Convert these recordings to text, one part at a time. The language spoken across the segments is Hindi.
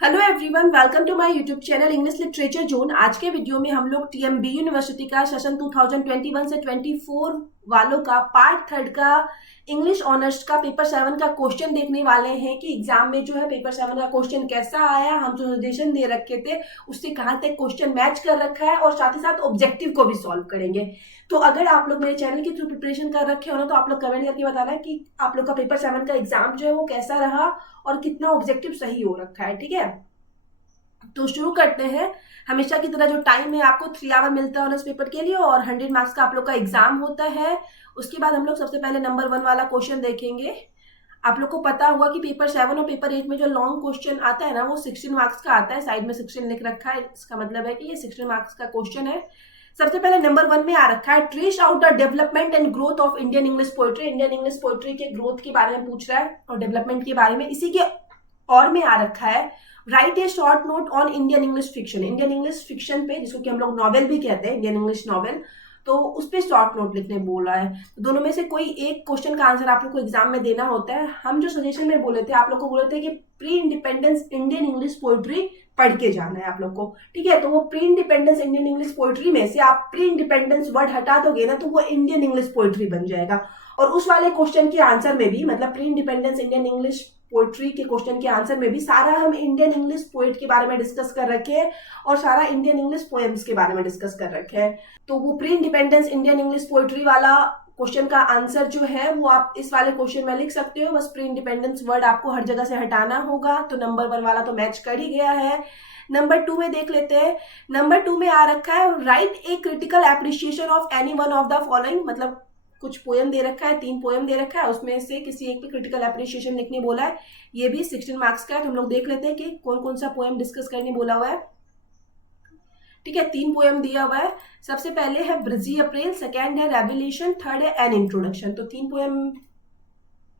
Hello everyone, welcome to my YouTube channel English literature zone. आज के वीडियो में हम लोग टीएमबी यूनिवर्सिटी का सेशन 2021 से 24 वालों का पार्ट थर्ड का इंग्लिश ऑनर्स का पेपर 7 का क्वेश्चन देखने वाले हैं कि एग्जाम में जो है पेपर 7 का क्वेश्चन कैसा आया, हम जो सजेशन दे रखे थे उससे कहाँ तक क्वेश्चन मैच कर रखा है और साथ ही साथ ऑब्जेक्टिव को भी सॉल्व करेंगे। तो अगर आप लोग मेरे चैनल के थ्रू प्रिपरेशन कर रखे हो ना, तो आप लोग कमेंट करके बताना कि आप लोग का पेपर 7 का एग्जाम जो है वो कैसा रहा और कितना ऑब्जेक्टिव सही हो रखा है। ठीक है, तो शुरू करते हैं। हमेशा की तरह जो टाइम है, आपको 3 आवर मिलता है ऑनर्स पेपर के लिए और 100 मार्क्स का आप लोग का एग्जाम होता है। उसके बाद हम लोग सबसे पहले नंबर 1 वाला क्वेश्चन देखेंगे। आप लोग को पता होगा कि पेपर 7 और पेपर 8 में जो लॉन्ग क्वेश्चन आता है ना, वो 16 मार्क्स का आता है। साइड में 16 लिख रखा है, इसका मतलब है कि ये 16 मार्क्स का क्वेश्चन है। सबसे पहले नंबर 1 में आ रखा है, trace out the development and growth of Indian English poetry. Indian English poetry के ग्रोथ के बारे में पूछ रहा है और डेवलपमेंट के बारे में। इसी के और में आ रखा है, write A short note on Indian English fiction. Indian English fiction पे, जिसको कि हम लोग नॉवेल भी कहते हैं, इंडियन इंग्लिश नॉवेल, तो उस पे शॉर्ट नोट लिखने बोला है। तो दोनों में से कोई एक क्वेश्चन का आंसर आप लोग को एग्जाम में देना होता है। हम जो सजेशन में बोले थे, आप लोग को बोले थे कि pre independence Indian English poetry पढ़ के जाना है आप लोग को। ठीक है, तो वो pre independence Indian English poetry में से आप प्री इंडिपेंडेंस वर्ड हटा दोगे ना, तो वो इंडियन इंग्लिश पोएट्री बन जाएगा। और उस वाले क्वेश्चन के आंसर में भी, मतलब pre independence Indian English poetry के क्वेश्चन के आंसर में भी सारा हम इंडियन इंग्लिश पोएट के बारे में डिस्कस कर रखे हैं और सारा इंडियन इंग्लिश पोएम्स के बारे में डिस्कस कर रखे हैं। तो वो pre independence Indian English poetry वाला क्वेश्चन का आंसर जो है वो आप इस वाले क्वेश्चन में लिख सकते हो। बस प्री इंडिपेंडेंस वर्ड आपको हर जगह से हटाना होगा। तो नंबर 1 वाला तो मैच कर ही गया है। नंबर 2 में देख लेते हैं। नंबर 2 में आ रखा है, write a critical appreciation of any one of the following. मतलब कुछ पोएम दे रखा है, 3 पोएम दे रखा है, उसमें से किसी एक पे क्रिटिकल एप्रिसिएशन लिखने बोला है। ये भी 16 मार्क्स का है। तो हम लोग देख लेते हैं कि कौन कौन सा पोएम डिस्कस करने बोला हुआ है। ठीक है, 3 पोएम दिया हुआ है। सबसे पहले है ब्रिजी अप्रैल, सेकेंड है रेवल्यूशन, थर्ड है एन इंट्रोडक्शन। तो 3 पोएम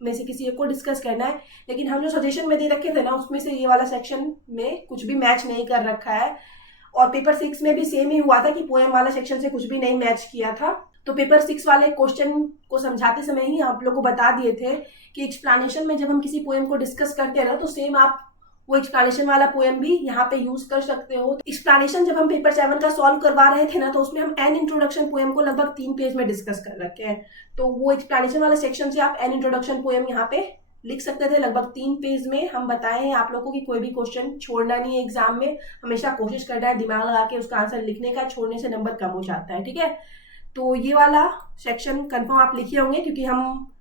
में से किसी एक को डिस्कस करना है। लेकिन हम जो सजेशन में दे रखे थे ना, उसमें से ये वाला सेक्शन में कुछ भी मैच नहीं कर रखा है। और पेपर 6 में भी सेम ही हुआ था कि पोएम वाला सेक्शन से कुछ भी नहीं मैच किया था। तो पेपर 6 वाले क्वेश्चन को समझाते समय ही आप लोग को बता दिए थे कि एक्सप्लेनेशन में जब हम किसी पोएम को डिस्कस करते हैं ना, तो सेम आप वो एक्सप्लेनेशन वाला पोएम भी यहाँ पे यूज कर सकते हो। एक्सप्लेनेशन जब हम पेपर 7 का सॉल्व करवा रहे थे ना, तो उसमें हम एन इंट्रोडक्शन पोएम को लगभग 3 पेज में डिस्कस कर रखे हैं। तो वो एक्सप्लेनेशन वाला सेक्शन से आप एन इंट्रोडक्शन पोएम यहाँ पे लिख सकते थे लगभग 3 पेज में। हम बताए हैं आप लोगों को कि कोई भी क्वेश्चन छोड़ना नहीं है एग्जाम में, हमेशा कोशिश करना है दिमाग लगा के उसका आंसर लिखने का। छोड़ने से नंबर कम हो जाता है। ठीक है, तो ये वाला सेक्शन कंफर्म आप लिखे होंगे, क्योंकि हम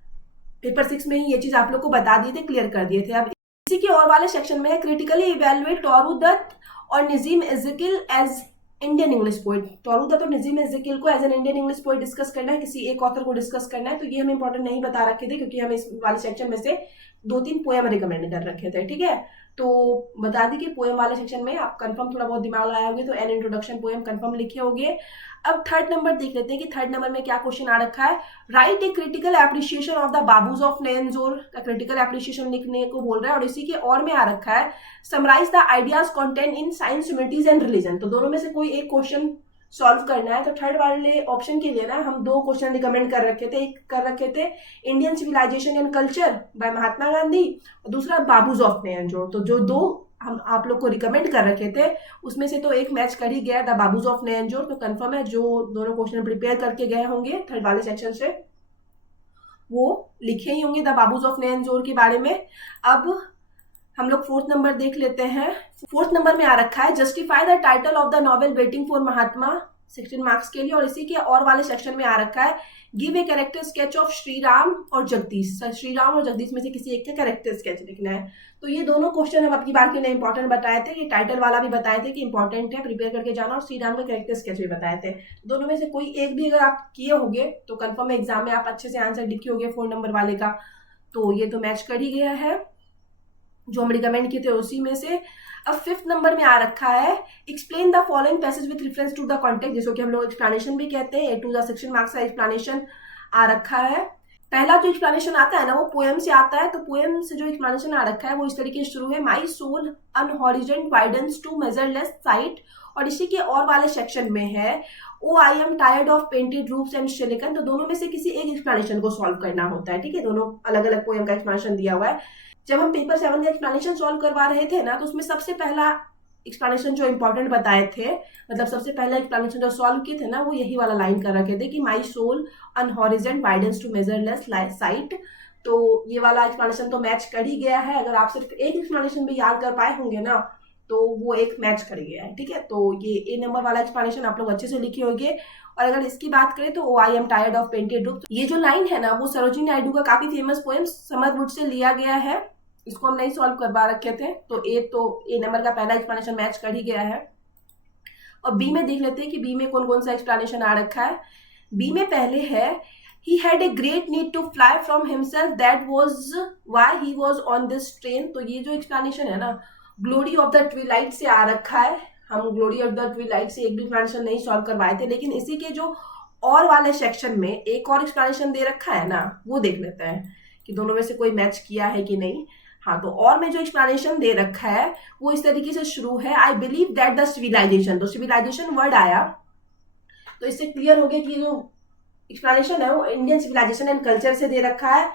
पेपर 6 में ही ये चीज आप लोग को बता दिए थे, क्लियर कर दिए थे। अब इसी के और वाले सेक्शन में है, क्रिटिकली इवेल्युएट टोरू दत्त और Nissim Ezekiel as Indian English poet. Toru Dutt और नजीम एज़ेकिल को as an Indian English poet discuss करना है, किसी एक ऑथर को डिस्कस करना है। तो ये हम इंपॉर्टेंट नहीं बता रखे थे, क्योंकि हम इस वाले सेक्शन में से 2-3 पोएम रिकमेंड कर रखे थे। ठीक है, तो बता दी कि पोएम वाले सेक्शन में आप कंफर्म थोड़ा बहुत दिमाग लगाए होंगे, तो एन इंट्रोडक्शन पोएम कंफर्म लिखे होंगे। अब थर्ड नंबर देख लेते हैं कि थर्ड नंबर में क्या क्वेश्चन आ रखा है। Write a critical appreciation of the babus of Nayanjore का क्रिटिकल एप्रिसिएशन लिखने को बोल रहा है। और इसी के और में आ रखा है, summarise the ideas content in science, humanities and religion. तो दोनों में से कोई एक क्वेश्चन सॉल्व करना है। तो थर्ड वाले ऑप्शन के लिए ना हम 2 क्वेश्चन रिकमेंड कर रखे थे। एक कर रखे थे Indian civilization and culture by Mahatma Gandhi, और दूसरा बाबूज ऑफ नैनजोर। तो जो 2 हम आप लोग को रिकमेंड कर रखे थे, उसमें से तो एक मैच कर ही गया, द बाबूज ऑफ नैनजोर। तो कंफर्म है जो दोनों क्वेश्चन प्रिपेयर करके गए होंगे थर्ड वाले सेक्शन से, वो लिखे ही होंगे द बाबूज ऑफ नैनजोर के बारे में। अब हम लोग 4th नंबर देख लेते हैं। 4th नंबर में आ रखा है, justify the title of the novel waiting for Mahatma, 16 marks के लिए। और इसी के और वाले सेक्शन में आ रखा है, give a character sketch of Shri Ram और जगदीश। श्री राम और जगदीश में से किसी एक का कैरेक्टर स्केच लिखना है। तो ये दोनों क्वेश्चन हम अपनी बार के लिए इंपॉर्टेंट बताए थे। ये टाइटल वाला भी बताए थे कि इंपॉर्टेंट है, प्रिपेयर करके जाना, और श्री राम का कैरेक्टर स्केच भी बताए थे। दोनों में से कोई एक भी अगर आप किए होंगे तो कंफर्म एग्जाम में आप अच्छे से आंसर लिखे होंगे 4 नंबर वाले का। तो ये तो मैच कर ही गया है जो हम रिकमेंड किए थे उसी में से। अब 5th नंबर में आ रखा है, explain the following passage with reference to the context, जिसको कि हम लोग एक्सप्लेनेशन भी कहते हैं। 8 to the 16 मार्क्स का एक्सप्लेनेशन आ रखा है। पहला जो एक्सप्लेनेशन आता है ना, वो पोएम से आता है। तो पोएम से जो एक्सप्लेनेशन आ रखा है वो इस तरीके से शुरू है, my soul on horizon widens to measureless sight. और इसी के और वाले सेक्शन में है, O I am tired of painted roofs and silken. तो दोनों में से किसी एक एक्सप्लेनेशन को सॉल्व करना होता है। ठीक है, दोनों अलग अलग पोएम का एक्सप्लेनेशन दिया हुआ है। जब हम पेपर 7 का एक्सप्लेनेशन सॉल्व करवा रहे थे ना, तो उसमें सबसे पहला एक्सप्लेनेशन जो इंपॉर्टेंट बताए थे, मतलब सबसे पहला एक्सप्लेनेशन जो सॉल्व किए थे ना, वो यही वाला लाइन कर रखे थे कि my soul on horizon widens to measureless sight. तो ये वाला एक्सप्लेनेशन तो मैच कर ही गया है। अगर आप सिर्फ एक एक्सप्लेनेशन भी याद कर पाए होंगे ना, तो वो एक मैच कर गया है। ठीक है, तो ये ए नंबर वाला एक्सप्लेनेशन आप लोग अच्छे से लिखे होंगे। और अगर इसकी बात करें तो आई am tired of painted roof, ये जो लाइन है ना, वो सरोजिनी नायडू का काफी famous poem summer would say लिया गया है। इसको हम नहीं सॉल्व करवा रखे थे, तो ए नंबर का पहला एक्सप्लेनेशन मैच कर ही गया है। और बी में देख लेते हैं कि बी में कौन कौन सा एक्सप्लेनेशन आ रखा है। बी में पहले है he had a great need to fly from himself, that was why he was on this train। तो ये जो एक्सप्लेनेशन है ना, ग्लोरी ऑफ द ट्विलाइट से आ रखा है। हम ग्लोरी ऑफ द ट्विलाइट से एक भी एक्सप्लेनेशन नहीं सॉल्व करवाए थे, लेकिन इसी के जो और वाले सेक्शन में एक और एक्सप्लेनेशन दे रखा है ना, वो देख लेते हैं कि दोनों में से कोई मैच किया है कि नहीं। हाँ, तो और में जो एक्सप्लेनेशन दे रखा है वो इस तरीके से शुरू है, I believe that the civilisation. तो सिविलाइजेशन वर्ड आया, तो इससे क्लियर हो गया कि जो एक्सप्लेनेशन है वो इंडियन सिविलाइजेशन एंड कल्चर से दे रखा है।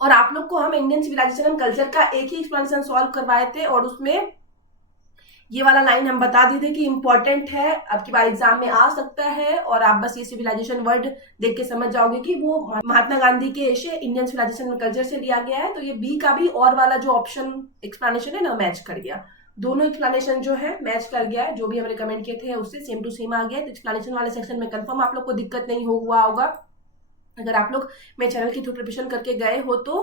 और आप लोग को हम इंडियन सिविलाइजेशन एंड कल्चर का एक ही एक्सप्लेनेशन सॉल्व करवाए थे, और उसमें ये वाला लाइन हम बता दिए थे कि इंपॉर्टेंट है, अब की बार एग्जाम में आ सकता है। और आप बस ये सिविलाइजेशन वर्ड देख के समझ जाओगे कि वो महात्मा गांधी के से इंडियन सिविलाइजेशन एंड कल्चर से लिया गया है। तो ये बी का भी और वाला जो ऑप्शन एक्सप्लेनेशन है ना, मैच कर गया। दोनों एक्सप्लेनेशन जो है मैच कर गया है, जो भी हमने कमेंट किए थे उससे सेम टू सेम आ गया। तो एक्सप्लेनेशन वाले सेक्शन में कंफर्म आप लोग को दिक्कत नहीं हुआ होगा, अगर आप लोग मेरे चैनल के थ्रू प्रिपरेशन करके गए हो तो।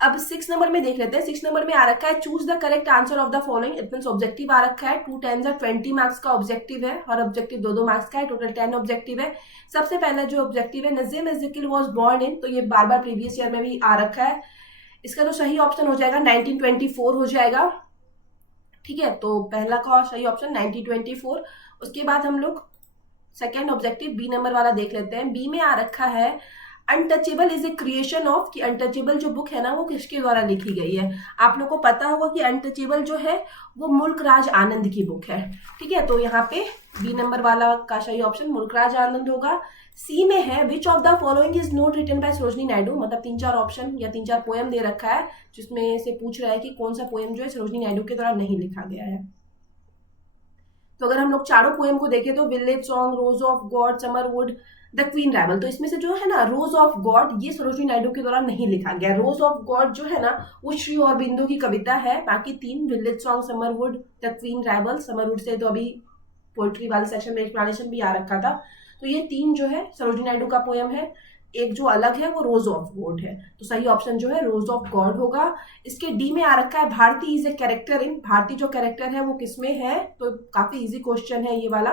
अब 6 नंबर में देख लेते हैं। 6 नंबर में आ रखा है choose the correct answer of the following. It means objective आ रखा है 2 10 20 मार्क्स का ऑब्जेक्टिव है। हर ऑब्जेक्टिव 2-2 मार्क्स का है, टोटल 10 ऑब्जेक्टिव है। सबसे पहला जो ऑब्जेक्टिव है, नजीम एज़ेकिल वाज बोर्न इन, तो ये बार बार प्रीवियस ईयर में भी आ रखा है। इसका जो सही ऑप्शन हो जाएगा 1924 हो जाएगा। ठीक है, तो पहला का सही ऑप्शन 1924। उसके बाद हम लोग सेकेंड ऑब्जेक्टिव बी नंबर वाला देख लेते हैं। बी में आ रखा है untouchable is a creation of, कि अनटचेबल जो बुक है ना, वो किसके द्वारा लिखी गई है। आप लोग को पता होगा कि अनटचेबल जो है वो मुल्कराज आनंद की बुक है। ठीक है, तो यहाँ पे बी नंबर वाला का सही ऑप्शन मुल्कराज आनंद होगा। सी में है which of the following is not written by Sarojini Naidu, मतलब 3-4 ऑप्शन या 3-4 पोएम दे रखा है, जिसमें से पूछ रहा है कि कौन सा पोएम जो है सरोजिनी नायडू के द्वारा नहीं लिखा गया है। तो अगर हम लोग चारों पोएम को देखें तो village song, rose of god, summer wood, the queen rival, तो इसमें से जो है ना रोज ऑफ गॉड, ये सरोजिनी नायडू के द्वारा नहीं लिखा गया। रोज ऑफ गॉड जो है ना, वो श्री अरबिंदो की कविता है। बाकी 3 village song, summer wood, the queen rival, summer wood से तो अभी पोएट्री वाले सेक्शन में एक्सप्लेनेशन भी आ रखा था। तो ये 3 जो है सरोजिनी नायडू का पोएम है। एक जो अलग है वो रोज ऑफ गॉड है, तो सही ऑप्शन जो है रोज ऑफ गॉड होगा। इसके डी में आ रखा है Bharati is a character in, Bharati जो कैरेक्टर है वो किसमें है, तो काफी इजी क्वेश्चन है ये वाला।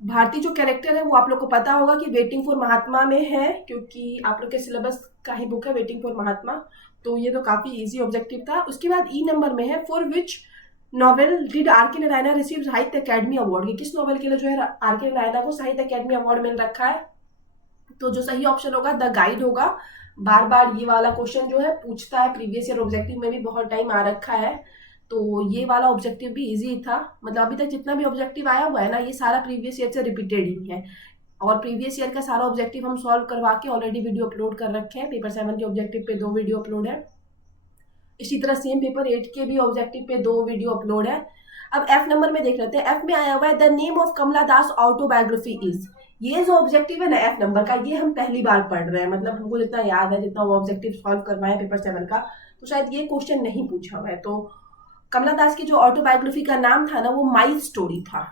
भारती जो कैरेक्टर है वो आप लोग को पता होगा कि वेटिंग फॉर महात्मा में है, क्योंकि आप लोग के सिलेबस का ही बुक है वेटिंग फॉर महात्मा। तो ये तो काफी इजी ऑब्जेक्टिव था। उसके बाद ई नंबर में है for which novel did are के नारायण रिसीव साहित्य अकेडमी अवार्ड, ये किस नॉवेल के लिए जो है आर के नारायण को साहित्य अकेडमी अवार्ड मिल रखा है। तो जो सही ऑप्शन होगा द गाइड होगा। बार बार ये वाला क्वेश्चन जो है पूछता है, प्रीवियस ईयर ऑब्जेक्टिव में भी बहुत टाइम आ रखा है। तो ये वाला ऑब्जेक्टिव भी इजी था, मतलब अभी तक जितना भी ऑब्जेक्टिव आया हुआ है ना, ये सारा प्रीवियस ईयर से रिपीटेड ही है। और प्रीवियस ईयर का सारा ऑब्जेक्टिव हम सॉल्व करवा के ऑलरेडी वीडियो अपलोड कर रखे हैं। पेपर 7 के ऑब्जेक्टिव पे 2 वीडियो अपलोड है, इसी तरह सेम पेपर 8 के भी ऑब्जेक्टिव पे 2 वीडियो अपलोड है। अब एफ नंबर में देख लेते हैं। एफ में आया हुआ है the name of Kamala Das autobiography is, ये जो ऑब्जेक्टिव है ना एफ नंबर का, ये हम पहली बार पढ़ रहे हैं। मतलब हमको जितना याद है, जितना वो ऑब्जेक्टिव सॉल्व करवाए पेपर 7 का, तो शायद ये क्वेश्चन नहीं पूछा हुआ है। तो कमला दास की जो ऑटोबायोग्राफी का नाम था ना, वो माई स्टोरी था।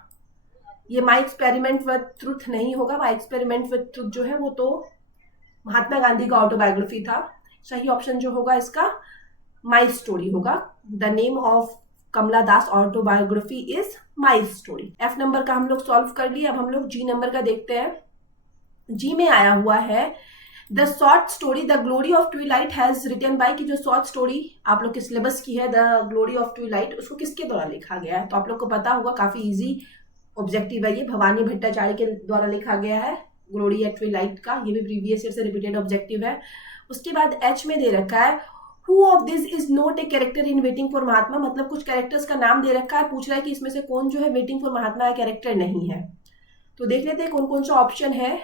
ये माई एक्सपेरिमेंट विद ट्रुथ नहीं होगा। माई एक्सपेरिमेंट विद ट्रुथ जो है वो तो महात्मा गांधी का ऑटोबायोग्राफी था। सही ऑप्शन जो होगा इसका माई स्टोरी होगा। The name of Kamala Das autobiography is my story. F नंबर का हम लोग सॉल्व कर लिए। अब हम लोग जी नंबर का देखते हैं। जी में आया हुआ है the short story the glory of twilight has written by, की जो शॉर्ट स्टोरी आप लोग के सिलेबस की है द ग्लोरी ऑफ ट्विलाइट, उसको किसके द्वारा लिखा गया है। तो आप लोग को पता होगा, काफी इजी ऑब्जेक्टिव है ये, भवानी भट्टाचार्य के द्वारा लिखा गया है ग्लोरी ऑफ ट्विलाइट का। ये भी प्रीवियस ईयर से रिपीटेड ऑब्जेक्टिव है। उसके बाद एच में दे रखा है who of this is not a character in waiting for Mahatma, मतलब कुछ कैरेक्टर्स का नाम दे रखा है, पूछ रहा है कि इसमें से कौन जो है वेटिंग फॉर महात्मा का कैरेक्टर नहीं है। तो देख लेते हैं कौन कौन सा ऑप्शन है।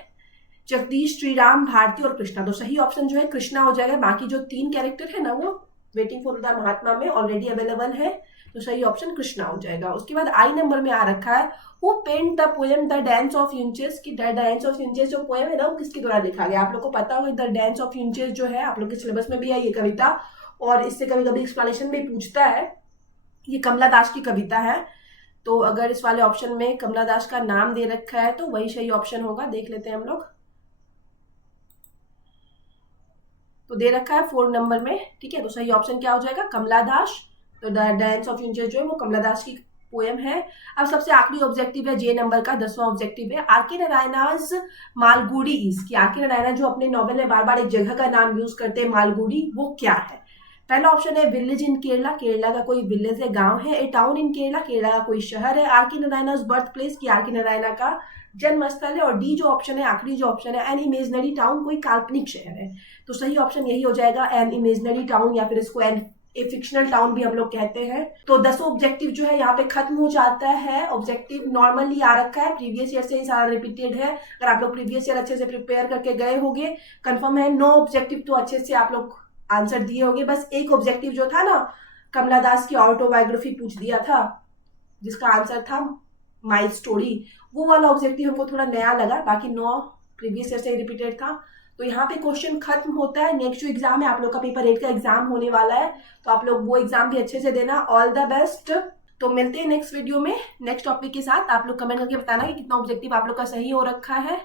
जगदीश, श्रीराम, भारती और कृष्णा। तो सही ऑप्शन जो है कृष्णा हो जाएगा। बाकी जो 3 कैरेक्टर है ना वो वेटिंग फॉर द महात्मा में ऑलरेडी अवेलेबल है, तो सही ऑप्शन कृष्णा हो जाएगा। उसके बाद आई नंबर में आ रखा है who penned the poem the dance of eunuchs, की द डांस ऑफ यूंचेस जो पोएम है ना वो किसके द्वारा लिखा गया। आप लोग को पता होगा द डांस ऑफ यूंचेस जो है आप लोग के सिलेबस में भी है ये कविता, और इससे कभी कभी एक्सप्लेनेशन भी पूछता है। ये कमला दास की कविता है। तो अगर इस वाले ऑप्शन में कमला दास का नाम दे रखा है तो वही सही ऑप्शन होगा। देख लेते हैं हम लोग। तो दे रखा है 4 नंबर में, ठीक है। तो सही ऑप्शन क्या हो जाएगा कमला दास। तो द डांस ऑफ यूंचेस जो है वो कमला दास की पोएम है। अब सबसे आखिरी ऑब्जेक्टिव है जे नंबर का 10वां ऑब्जेक्टिव है आर के नारायणाज मालगुडी इज, कि आर के नारायण जो अपने नॉवेल में बार बार एक जगह का नाम यूज करते हैं मालगुडी, वो क्या है। पहला ऑप्शन है विलेज इन केरला, केरला का कोई विलेज है, गांव है। ए टाउन इन केरला, केरला का कोई शहर है। आर के नारायणाज बर्थ प्लेस, की आर के नारायणा का जन्म स्थल है। और डी जो ऑप्शन है आखिरी जो ऑप्शन है एन इमेजनरी टाउन, कोई काल्पनिक शहर है। तो सही ऑप्शन यही हो जाएगा एन इमेजनरी टाउन, या फिर इसको एन ए फिक्शनल टाउन भी हम लोग कहते हैं। तो 10 ऑब्जेक्टिव जो है यहाँ पे खत्म हो जाता है। ऑब्जेक्टिव नॉर्मली आ रखा है, प्रीवियस ईयर से ही सारा रिपीटेड है। अगर आप लोग प्रीवियस ईयर अच्छे से प्रिपेयर करके गए होंगे कंफर्म है 9 ऑब्जेक्टिव तो अच्छे से आप लोग आंसर दिए होंगे। बस एक ऑब्जेक्टिव जो था ना कमला दास की ऑटोबायोग्राफी पूछ दिया था जिसका आंसर था माई स्टोरी, वो वाला ऑब्जेक्टिव हमको थोड़ा नया लगा। बाकी 9 प्रीवियस ईयर से रिपीटेड था। तो यहाँ पे क्वेश्चन खत्म होता है। नेक्स्ट जो एग्जाम है आप लोग का पेपर 8 का एग्जाम होने वाला है, तो आप लोग वो एग्जाम भी अच्छे से देना। All the best. तो मिलते हैं नेक्स्ट वीडियो में नेक्स्ट टॉपिक के साथ। आप लोग कमेंट करके बताना कि कितना ऑब्जेक्टिव आप लोग का सही हो रखा है।